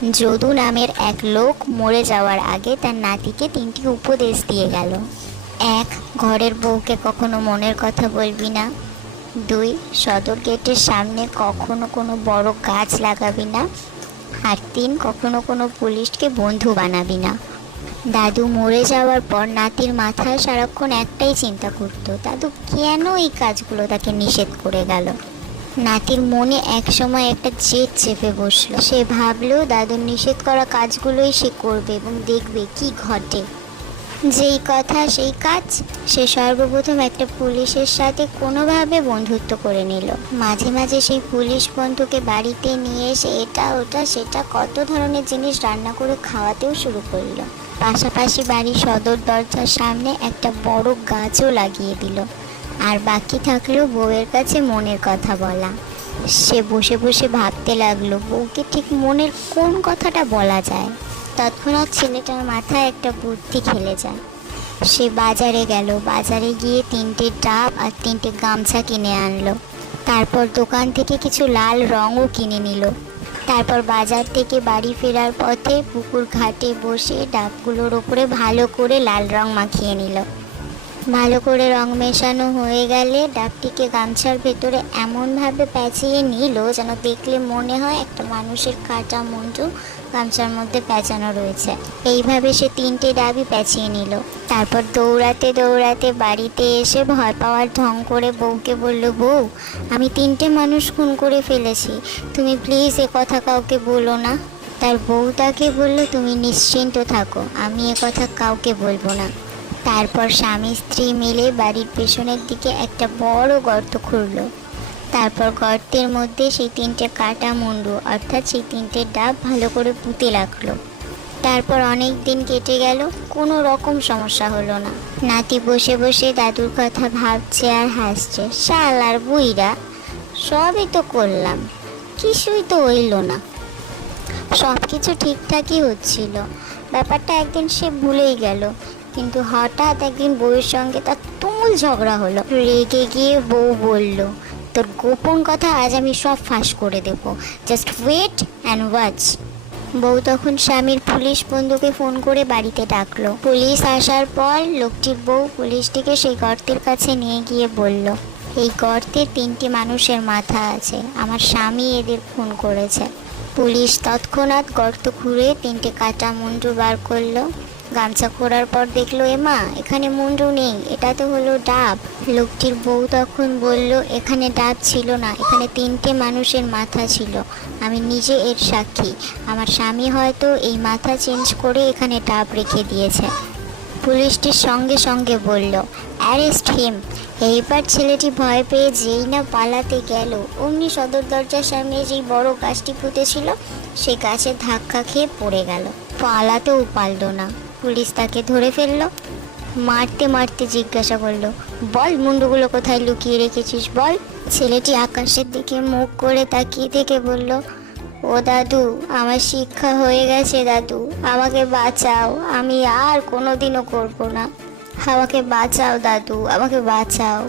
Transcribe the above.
যদু নামের এক লোক মরে যাওয়ার আগে তার নাতিকে 3টি উপদেশ দিয়ে গেল। 1. ঘরের বউকে কখনো মনের কথা বলবি না। 2. সদর গেটের সামনে কখনো কোনো বড় গাছ লাগাবি না। আর 3. কখনো কোনো পুলিশকে বন্ধু বানাবি না। দাদু মরে যাওয়ার পর নাতির মাথায় সারাক্ষণ একটাই চিন্তা করতো, দাদু কেন এই কাজগুলো তাকে নিষেধ করে গেল। নাতির মনে একসময় একটা জেদ চেপে বসলো। সে ভাবলো দাদুর নিষেধ করা কাজগুলোই সে করবে এবং দেখবে কি ঘটে। যেই কথা সেই কাজ। সে সর্বপ্রথম একটা পুলিশের সাথে কোনোভাবে বন্ধুত্ব করে নিল। মাঝে মাঝে সেই পুলিশ বন্ধুকে বাড়িতে নিয়ে এসে এটা ওটা সেটা কত ধরনের জিনিস রান্না করে খাওয়াতেও শুরু করলো। পাশাপাশি বাড়ির সদর দরজার সামনে একটা বড় গাছও লাগিয়ে দিল। আর বাকি থাকলো বউয়ের কাছে মনের কথা বলা। সে বসে বসে ভাবতে লাগলো বউকে ঠিক মনের কোন কথাটা বলা যায়। তৎক্ষণাৎ ছেলেটার মাথায় একটা বুদ্ধি খেলে যায়। সে বাজারে গেল। বাজারে গিয়ে 3টে ডাব আর 3টে গামছা কিনে আনলো। তারপর দোকান থেকে কিছু লাল রঙও কিনে নিল। তারপর বাজার থেকে বাড়ি ফেরার পথে পুকুর ঘাটে বসে ডাবগুলোর ওপরে ভালো করে লাল রং মাখিয়ে নিল। ভালো করে রং মেশানো হয়ে গেলে ডাবটিকে গামছার ভেতরে এমনভাবে পেঁচিয়ে নিল যেন দেখলে মনে হয় একটা মানুষের কাটা মুন্ডু গামছার মধ্যে পেঁচানো রয়েছে। এইভাবে সে 3টে ডাবই পেঁচিয়ে নিল। তারপর দৌড়াতে দৌড়াতে বাড়িতে এসে ভয় পাওয়ার ঢং করে বউকে বলল, বউ আমি 3টে মানুষ খুন করে ফেলেছি, তুমি প্লিজ এ কথা কাউকে বলো না। তার বউ তাকে বলল, তুমি নিশ্চিন্ত থাকো, আমি এ কথা কাউকে বলবো না। তারপর স্বামী স্ত্রী মিলে বাড়ির পেছনের দিকে একটা বড় গর্ত খুঁড়ল। তারপর গর্তের মধ্যে সেই 3টে কাটা মুন্ডু অর্থাৎ সেই 3টে ডাব ভালো করে পুঁতে রাখলো। তারপর অনেক দিন কেটে গেল, কোনো রকম সমস্যা হলো না। নাতি বসে বসে দাদুর কথা ভাবছে আর হাসছে। শালার বুইরা, সবই তো করলাম, কিছুই তো হইল না। সব কিছু ঠিকঠাকই হচ্ছিল। ব্যাপারটা একদিন সে ভুলেই গেল। কিন্তু হঠাৎ একদিন বউয়ের সঙ্গে তার তুমুল ঝগড়া হলো। রেগে গিয়ে বউ বলল, তোর গোপন কথা আজ আমি সব ফাঁস করে দেব, জাস্ট ওয়েট অ্যান্ড ওয়াচ। বউ তখন স্বামীর পুলিশ বন্ধুকে ফোন করে বাড়িতে ডাকলো। পুলিশ আসার পর লোকটির বউ পুলিশটিকে সেই গর্তের কাছে নিয়ে গিয়ে বলল, এই গর্তে 3টি মানুষের মাথা আছে, আমার স্বামী এদের খুন করেছে। পুলিশ তৎক্ষণাৎ গর্ত খুঁড়ে 3টে কাটা মুন্ডু বার করলো। গামছা খোঁড়ার পর দেখলো, এমা এখানে মুন্ডু নেই, এটা তো হলো ডাব। লোকটির বউ তখন বলল, এখানে ডাব ছিল না, এখানে 3টে মানুষের মাথা ছিল, আমি নিজে এর সাক্ষী। আমার স্বামী হয়তো এই মাথা চেঞ্জ করে এখানে ডাব রেখে দিয়েছে। পুলিশটির সঙ্গে সঙ্গে বলল, অ্যারেস্ট হিম। এইবার ছেলেটি ভয় পেয়ে যেই না পালাতে গেল, অমনি সদর দরজার সামনে যেই বড় গাছটি পুঁতেছিল সেই গাছের ধাক্কা খেয়ে পড়ে গেল। পালাতেও পারল না। পুলিশ তাকে ধরে ফেললো। মারতে মারতে জিজ্ঞাসা করলো, বল মুন্ডুগুলো কোথায় লুকিয়ে রেখেছিস বল। ছেলেটি আকাশের দিকে মুখ করে তাকিয়ে থেকে বলল, ও দাদু, আমার শিক্ষা হয়ে গেছে দাদু, আমাকে বাঁচাও, আমি আর কোনোদিনও করবো না, আমাকে বাঁচাও দাদু, আমাকে বাঁচাও।